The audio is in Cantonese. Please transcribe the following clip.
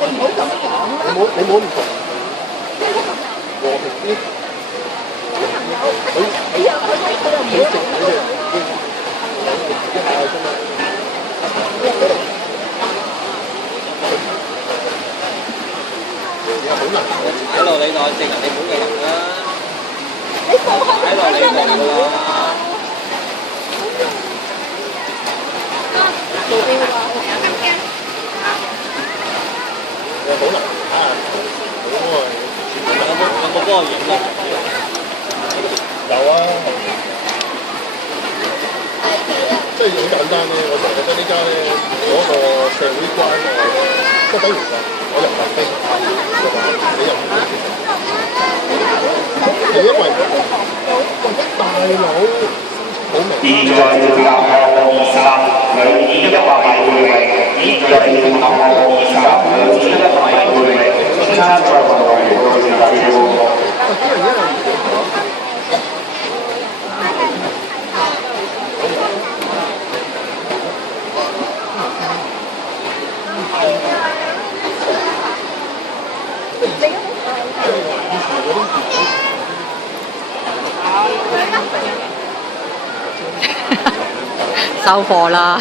你唔好咁樣啦。你唔好咁同和平啲。佢又唔會直佢哋一下啫嘛。而家好難踩落你度，證明你本嘅人啦。你放開踩落你度㗎啦。做邊個啊？好難啊！有冇幫我影啊？有啊，即係好簡單咧。我成日覺得呢家咧嗰個社會關愛咧，即係等於話我入白兵，就話你入唔到其實係因為大佬好明。現在要踏項目20，女子100米背泳。現在要踏項目20，女子100米背泳。參賽運動員到時特別報告。收貨啦！